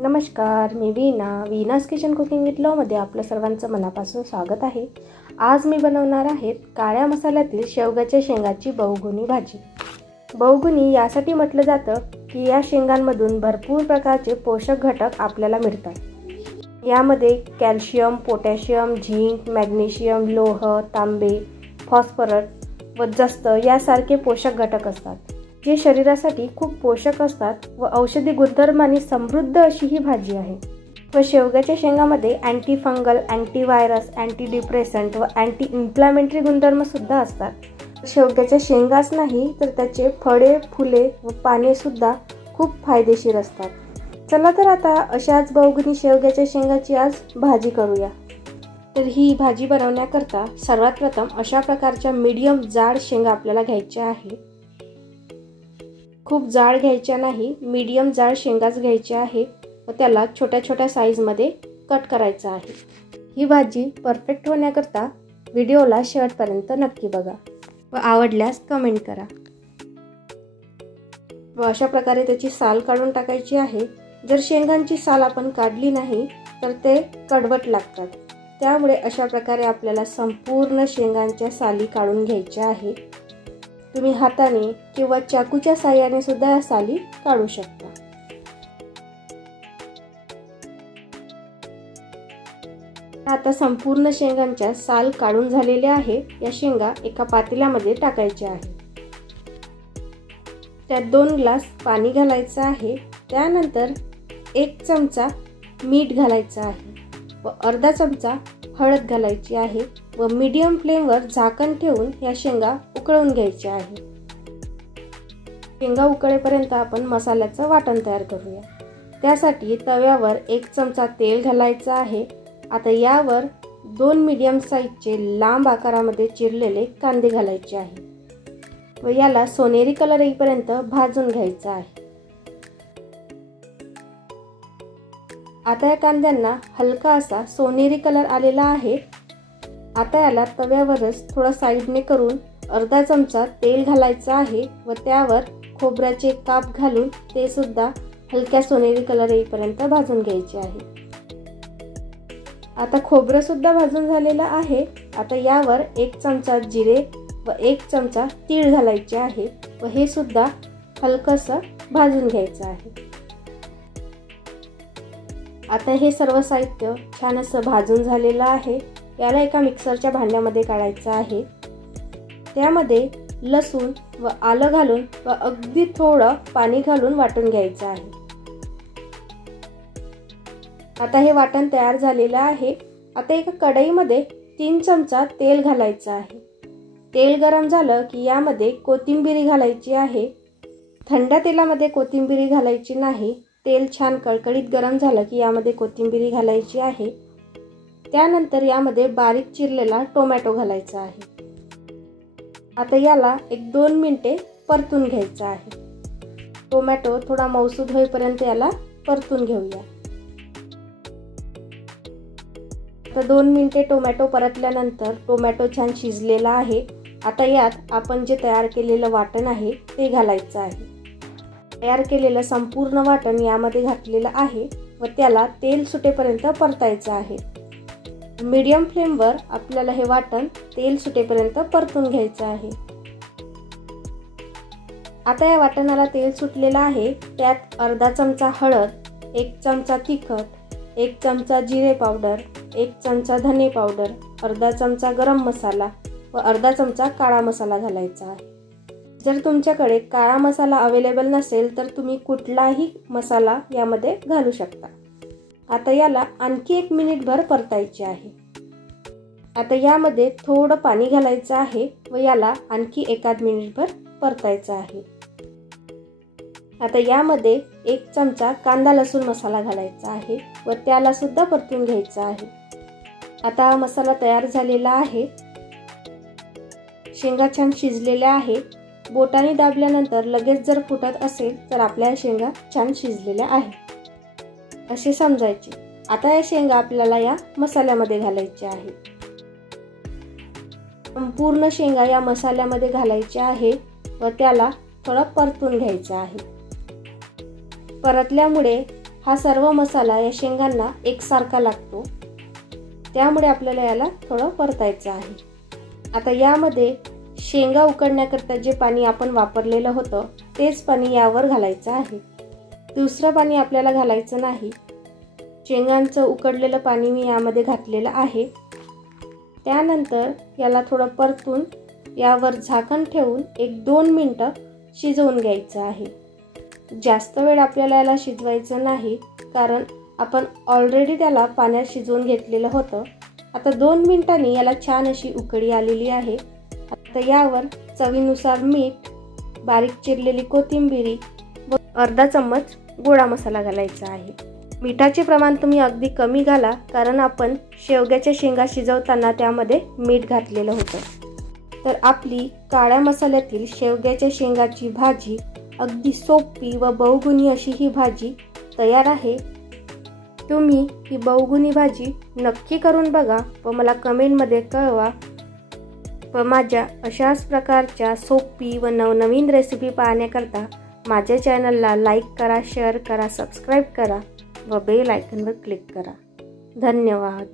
नमस्कार, मी वीनास kitchen cooking with लवमध्ये आपलं सर्वांचं मनापासून स्वागत आहे। आज मी बनवणार आहे काळ्या मसाल्यातील शेवग्याच्या शेंगाची बहुगुणी भाजी। बहुगुणी यासाठी म्हटलं जातं की या शेंगांमधून भरपूर प्रकारचे पोषक घटक आपल्याला मिळतात। यामध्ये कॅल्शियम, पोटॅशियम, झिंक, मॅग्नेशियम, लोह, तांबे, फॉस्फरस व जस्त यासारखे पोषक घटक असतात, जे शरीरासाठी खूप पोषक असतात व औषधी गुणधर्मांनी समृद्ध अशी ही भाजी आहे। व शेवग्याच्या शेंगामध्ये anti fungal, anti virus, anti depressant व अँटी इन्फ्लामेटरी गुणधर्म सुद्धा असतात। शेवग्याच्या शेंगाच नाही तर त्याचे फळे, फुले व पाने सुद्धा खूप फायदेशीर असतात। चला तर आता अशाच बहुगुणी शेवग्याच्या शेंगाची आज भाजी करूया। तर ही भाजी बनवण्याकरता सर्वात प्रथम अशा प्रकारच्या मीडियम जाड शेंगा आपल्याला घ्यायच्या आहे। खूप जाड घ्यायच्या नाही, मीडियम जाड शेंगाच घ्यायच्या आहे व त्याला छोट्या छोट्या साईजमध्ये कट करायचं आहे। ही भाजी परफेक्ट होण्याकरता व्हिडिओला शेवटपर्यंत नक्की बघा व आवडल्यास कमेंट करा। व अशा प्रकारे त्याची साल काढून टाकायची आहे। जर शेंगांची साल आपण काढली नाही तर ते कडवट लागतात, त्यामुळे अशा प्रकारे आपल्याला संपूर्ण शेंगांच्या साली काढून घ्यायच्या आहे। तुम्ही हाताने किंवा चाकूच्या साहाय्याने सुद्धा या साली काढू शकता। आता संपूर्ण शेंगांच्या साल काढून झालेल्या आहे। या शेंगा एका पातेल्यामध्ये टाकायच्या आहे। त्यात 2 ग्लास पाणी घालायचं आहे। त्यानंतर 1 चमचा मीठ घालायचं आहे व अर्धा चमचा हळद घालायची आहे व मीडियम फ्लेमवर झाकण ठेवून या शेंगा उकळून घ्यायच्या आहे। शेंगा उकळेपर्यंत आपण मसाल्याचं वाटण तयार करूया। त्यासाठी तव्यावर 1 चमचा तेल घालायचं आहे। आता यावर 2 मीडियम साईजचे लांब आकारामध्ये चिरलेले कांदे घालायचे आहे व याला सोनेरी कलर येईपर्यंत भाजून घ्यायचा आहे। आता या कांद्यांना हलका असा सोनेरी कलर आलेला आहे। आता याला तव्यावरच थोडा साईडने करून अर्धा चमचा तेल घालायचं आहे व त्यावर खोबऱ्याचे काप घालून ते सुद्धा हलक्या सोनेरी कलर येईपर्यंत भाजून घ्यायचे आहे। आता खोबरं सुद्धा भाजून झालेलं आहे। आता यावर 1 चमचा जिरे व 1 चमचा तीळ घालायचे आहे व हे सुद्धा हलकंसं भाजून घ्यायचं आहे। आता हे सर्व साहित्य छान असं भाजून झालेलं आहे। याला एका मिक्सरच्या भांड्यामध्ये काढायचं आहे। त्यामध्ये लसूण व आलं घालून व अगदी थोडं पाणी घालून वाटून घ्यायचं आहे। आता हे वाटण तयार झालेलं आहे। आता एका कढईमध्ये 3 चमचा तेल घालायचं आहे। तेल गरम झालं की यामध्ये कोथिंबीर घालायची आहे। थंड तेलामध्ये कोथिंबीर घालायची नाही। तेल छान कळकळीत गरम झालं की यामध्ये कोथिंबीर घालायची आहे। त्यानंतर यामध्ये बारीक चिरलेला टोमॅटो घालायचा आहे। आता याला 1-2 मिनिटे परतून घ्यायचं आहे। टोमॅटो थोडा मऊसूद होईपर्यंत याला परतून घेऊया। आता 2 मिनिटे टोमॅटो परतल्यानंतर टोमॅटो छान शिजलेला आहे। आता यात आपण जे तयार केलेलं वाटण आहे ते घालायचं आहे। तयार केलेलं संपूर्ण वाटण यामध्ये घातलेलं आहे व त्याला तेल सुटेपर्यंत परतायचं आहे। मीडियम फ्लेमवर आपल्याला हे वाटण तेल सुटेपर्यंत परतून घ्यायचं आहे। आता या वाटणाला तेल सुटलेलं आहे। त्यात अर्धा चमचा हळद, 1 चमचा तिखट, 1 चमचा जिरे पावडर, 1 चमचा धने पावडर, अर्धा चमचा गरम मसाला व अर्धा चमचा काळा मसाला घालायचा आहे। जर तुमच्याकडे काळा मसाला अवेलेबल नसेल तर तुम्ही कुठलाही मसाला यामध्ये घालू शकता। आता याला आणखी 1 मिनिटभर परतायचे आहे। आता यामध्ये थोडं पाणी घालायचं आहे व याला आणखी 1 मिनिटभर परतायचं आहे। आता यामध्ये 1 चमचा कांदा लसूण मसाला घालायचा आहे व त्याला सुद्धा परतून घ्यायचा आहे। आता हा मसाला तयार झालेला आहे। शेंगा छान शिजलेल्या आहे। बोटाने दाबल्यानंतर लगेच जर फुटत असेल तर आपल्या शेंगा छान शिजलेल्या आहेत असे समजायचे। आता या शेंगा आपल्याला या मसाल्यामध्ये घालायच्या आहेत। संपूर्ण शेंगा या मसाल्यामध्ये घालायच्या आहे व त्याला थोडं परतून घ्यायचं आहे। परतल्यामुळे हा सर्व मसाला या शेंगांना एकसारखा लागतो, त्यामुळे आपल्याला याला थोडं परतायचं आहे. आता यामध्ये शेंगा उकडण्याकरता जे पाणी आपण वापरलेलं होतं तेच पाणी यावर घालायचं आहे. दुसरं पाणी आपल्याला घालायचं नाही. शेंगांचं उकडलेलं पाणी मी यामध्ये घातलेलं आहे. त्यानंतर याला थोडं परतून यावर झाकण ठेवून 1-2 मिनिटं शिजवून घ्यायचं आहे. जास्त वेळ आपल्याला याला शिजवायचं नाही, कारण आपण ऑलरेडी त्याला पाण्यात शिजवून घेतलेलं होतं. आता 2 मिनिटांनी याला छान अशी उकळी आलेली आहे. आता यावर चवीनुसार मीठ, बारीक चिरलेली कोथिंबीर व अर्धा चम्मच गोडा मसाला घालायचा आहे. मिठाचे प्रमाण तुम्ही अगदी कमी घाला, कारण आपण शेवग्याच्या शेंगा शिजवताना त्यामध्ये मीठ घातलेलं होतं. तर आपली काळ्या मसाल्यातील शेवग्याच्या शेंगाची भाजी अगदी सोपी व बहुगुणी अशी ही भाजी तयार आहे. तुम्ही ही बहुगुणी भाजी नक्की करून बघा व मला कमेंटमध्ये कळवा. व माझ्या अशाच प्रकारच्या सोपी व नवनवीन रेसिपी पाहण्याकरता माझ्या चॅनलला लाईक करा, शेअर करा, सबस्क्राईब करा व बेल आयकॉनवर क्लिक करा. धन्यवाद.